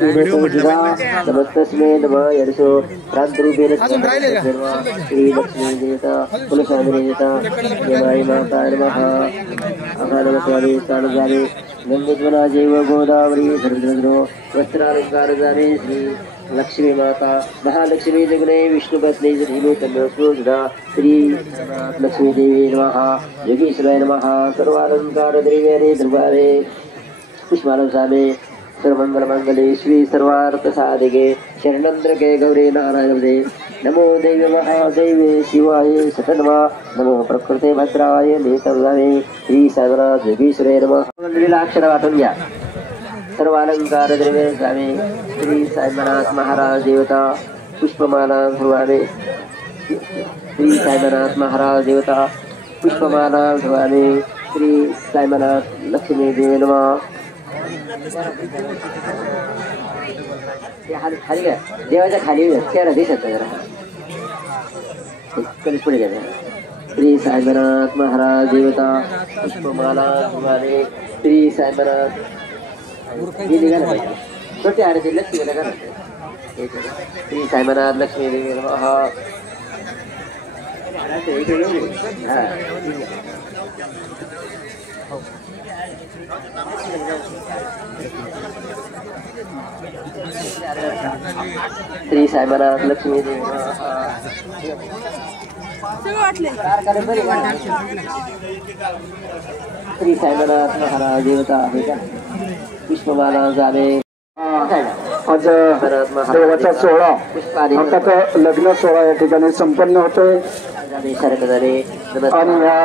रूपेण नमस्तस्मै नमः यर्षो क्रांतरूपेण श्री लक्ष्मी देवता कुलस्वामी देवता देवाय माता नमः अकालवत्वादे स्थानजाले गंगोज्वला जैव गोदावरी धर्मद्रो वस्त्रालंकार जाने श्री लक्ष्मी माता महालक्ष्मी जगने विष्णुपत्नी धीमे तन्नोदा श्री लक्ष्मी देवी नमः योगेश्वराय नमः सर्वालंकार द्रव्याने द्रवारे पुष्पालंसामे सर्वमंगल मंगले श्री सर्वार्थ साधिके शरणंद्रके गौरी नारायणे नमो देवी महादेवे शिवाय सतन्वा नमो प्रकृते भद्राय नेतव्याने श्री साईनाथ योगेश्वराय नमः मंडळीला अक्षर वाटून घ्या सर्वालंकार द्रव्य स्वामी श्री साईनाथ महाराज देवता पुष्पमाला ध्रुवाने श्री साईनाथ महाराज देवता पुष्पमाला ध्रुवाने श्री साईनाथ लक्ष्मी देवी नमः खाली घ्या देवाच्या खाली त्या दिसत जरा पुढे घ्या श्री साईनाथ महाराज देवता पुष्पमाला ध्रुवाने श्री साईनाथ छोटे आरती लक्ष्मी लगा श्री साईनाथ लक्ष्मी देवी नमः श्री साईनाथ लक्ष्मी देवी श्री साईनाथ महाराज देवता पुष्पमाला जाणे आज देवाचा सोहळा आता लग्न सोहळा या ठिकाणी संपन्न होतोय आणि या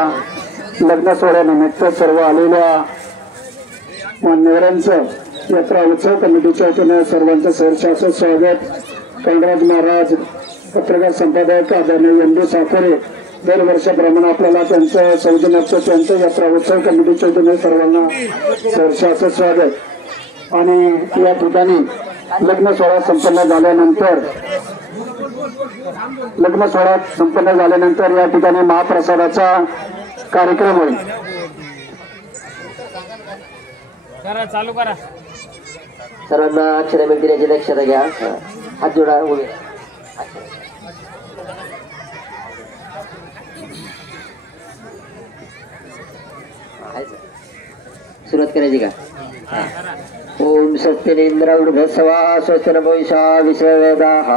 लग्न सोहळ्यानिमित्त सर्व आलेल्या मान्यवरांचं यात्रा उत्सव कमिटीच्या वतीने सर्वांचं सहर्ष स्वागत. कलराज महाराज पत्रकार संपादक आदरणीय एम डी साखरे दरवर्षाप्रमाणे आपल्याला त्यांचं सौजन्याचं त्यांचं यात्रा उत्सव कमिटीच्या वतीने सर्वांना सहर्ष स्वागत. आणि या ठिकाणी लग्न सोहळा संपन्न झाल्यानंतर या ठिकाणी महाप्रसादाचा कार्यक्रम होईल. चालू करा. सर्वांना अक्षर देण्याची दक्षता घ्या. हात जोडा. सुरुवात करायची का? ओम स्वस्तिनेन्द्रवृधस्वा स्वस्ति न पूषा विश्ववेदाः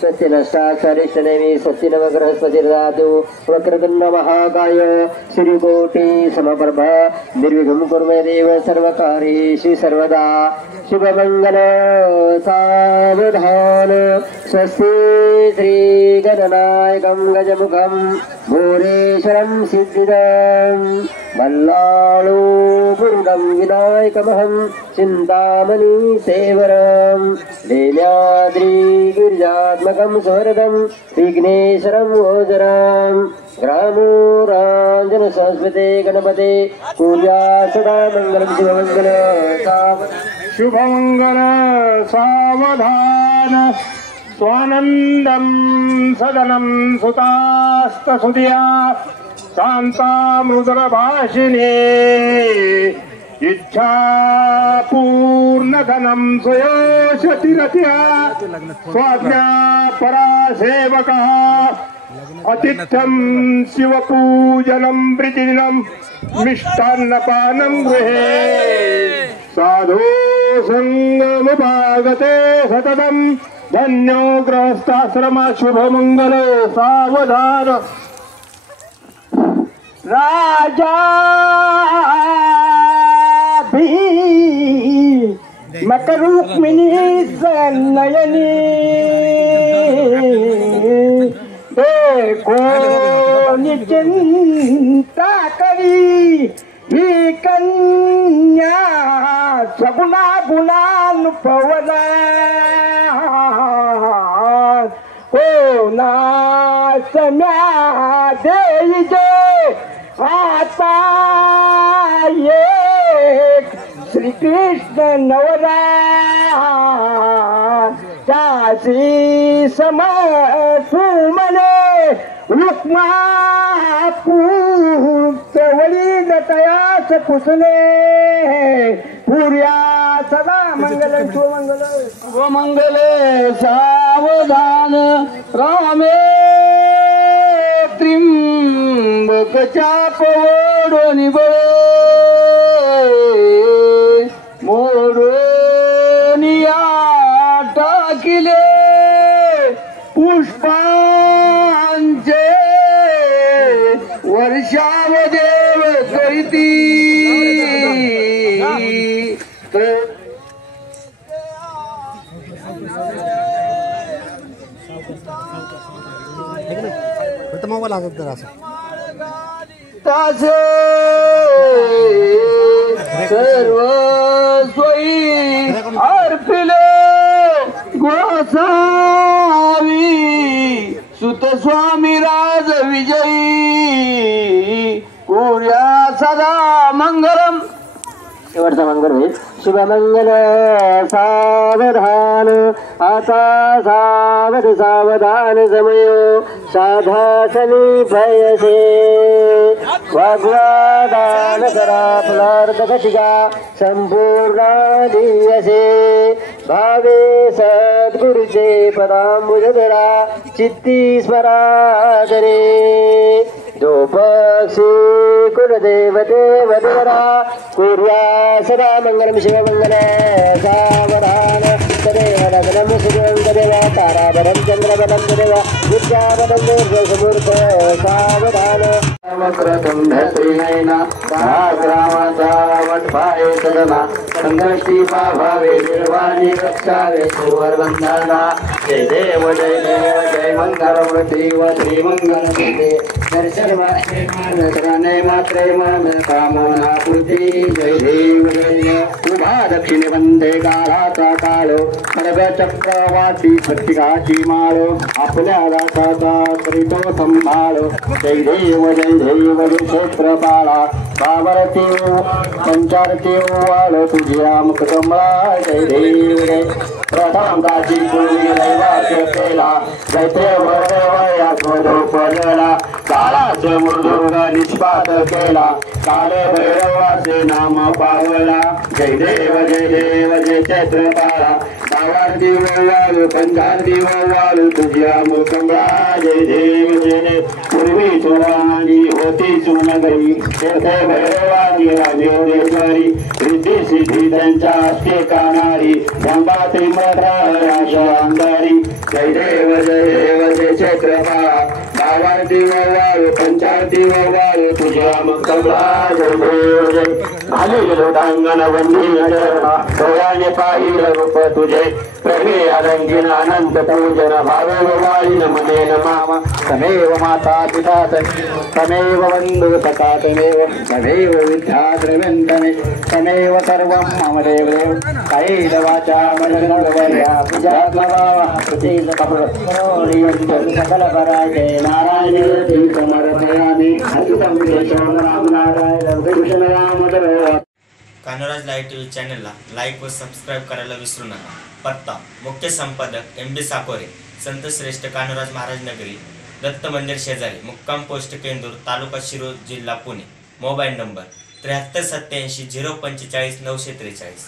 स्वस्ति नष्टाक्षरिष्टनेमि स्वस्ति नव बृहस्पतिर्दधातु वक्रतुण्ड महाकाय श्रीकोटि समप्रभ निर्विघ्नं कुर्मे देव सर्वकार्येषु सर्वदा शुभमंगल सावधान. स्वस्ति श्रीगणनायकं गजमुखं भूरेश्वरं सिद्धिदं मल्लाळु मुरुडं विनायकमहं चिन्तामणि सेवरं लीलाद्रि गिरिजात्मकं स्वरदं विघ्नेश्वरं ओजरं ग्रामो राञ्जन संस्कृते गणपते पूजा सदा मंगलं शुभमंगल सावधान. स्वानंदं सदनं सुतास्तसुधिया शांता मृदुल भाषिणी इच्छा पूर्ण धनं स्वयोषतिरत्या स्वाज्ञा परासेवकः अतिथ्यं शिवपूजनं प्रीतिदिनं मिष्टान्नपानं गृहे साधु संगमुपागते सततं धन्यो गृहस्थाश्रमा शुभमंगल सावधान. राजा भी मकरुक्मिणी नयनी देखो चिंता करी ही कन्या सगुणा गुणानुपवना कोणा सम्या देईजे आता एक श्रीकृष्ण नवरा त्याची समर्थू म्हणे रुक्मा चवळी तयास कुसले पुर्या सदा मंगल शिवमंगल गोमंगले सावधान रामे त्रिंबक चापोडोनी बळे मोडोनिया टाकिले पुष्पांचे वर्षावदेव करीती मोबाईल हातात जरा असं तासे सर्व सोयी अर्पिले गोसावी सुत स्वामी राज विजयी कुर्या सदा मंगलम. शेवटचा मंगल होईल. शुभमंगल सावधान आता सावध सावधान समयो साधासनी भयसे वाग्वादान करा फलार्थ घटिका संपूर्ण दिवसे भावे सद्गुरुचे पदांबुजधरा चित्ती स्मरादरे जो पक्षी कुलदेव देव देवरा कुर्या सदा मंगलम शिवमंगल सावधान तदेव लग्नम सुगम तदेव ताराबलं चंद्रबलं तदेव विद्याबलं दीर्घसमूर्त सावधान वक्रतुंड श्रीनयना भाग्रामाचा वटपाये सदना संघर्षी भावे निर्वाणी रक्षावे सुवर्वंदना जय देव जय मंगलमूर्ती व श्रीमंगल दर्शन वाणे मात्रे मन कामना पूर्ती जय देव जय उभा दक्षिणे वंदे काळाचा काळ खडग चक्रवाटी प्रत्येकाची माळ आपल्या दासाचा करीतो संभाळ जय देव जय क्षेत्रपाळा बाबरती पंचारती वाळ तुझ्या मुखकमळा जय देव जय प्रथम काची पूर्वी दैवाच केला जैते वरवया स्वरूपला काळाच मृदुंग निष्पात केला काले भैरवाचे नाम पावला जय देव जय क्षेत्रपाळा बावारती वळवाल पंचारती वळवाल तुझ्या मुखकमळा जय देव पूर्वी सुराणी होती सुनगरी तेथे भैरवानी राजेश्वरी रिद्धी सिद्धी त्यांच्या हस्ते कानारी जंबा त्रिमंत्री जय देव जय क्षेत्रपाळा बावारती वळवाल पंचारती वळवाल तुझ्या मुखकमळा जय देव जय आले लोटांगण वंदी डोळ्याने पाहिल रूप तुझे प्रभे अलंकिन अनंत पूजन भावे वाळीन मने नमाम तमेव माता पिता तमेव बंधु सखा तमेव विद्या द्रव्यंतमे तमेव सर्वं मम देव कैल वाचा मनोवर्या पूजा भावा प्रतीक सकल पराजय नारायण समर्पयामि हरितं केशव राम नारायण कृष्ण दामोदर. कान्होराज लाईव्ह टीव्ही चॅनलला लाईक व सबस्क्राईब करायला विसरू नका. पत्ता मुख्य संपादक MD साकोरे, संत श्रेष्ठ कान्होराज महाराज नगरी, दत्त मंदिर शेजारी, मुक्काम पोस्ट केंदूर, तालुका शिरूर, जिल्हा पुणे. Mobile number 7387 045 943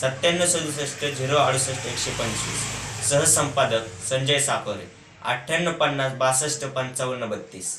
9767 068 125. सहसंपादक संजय साकोरे 9850 62 55 32.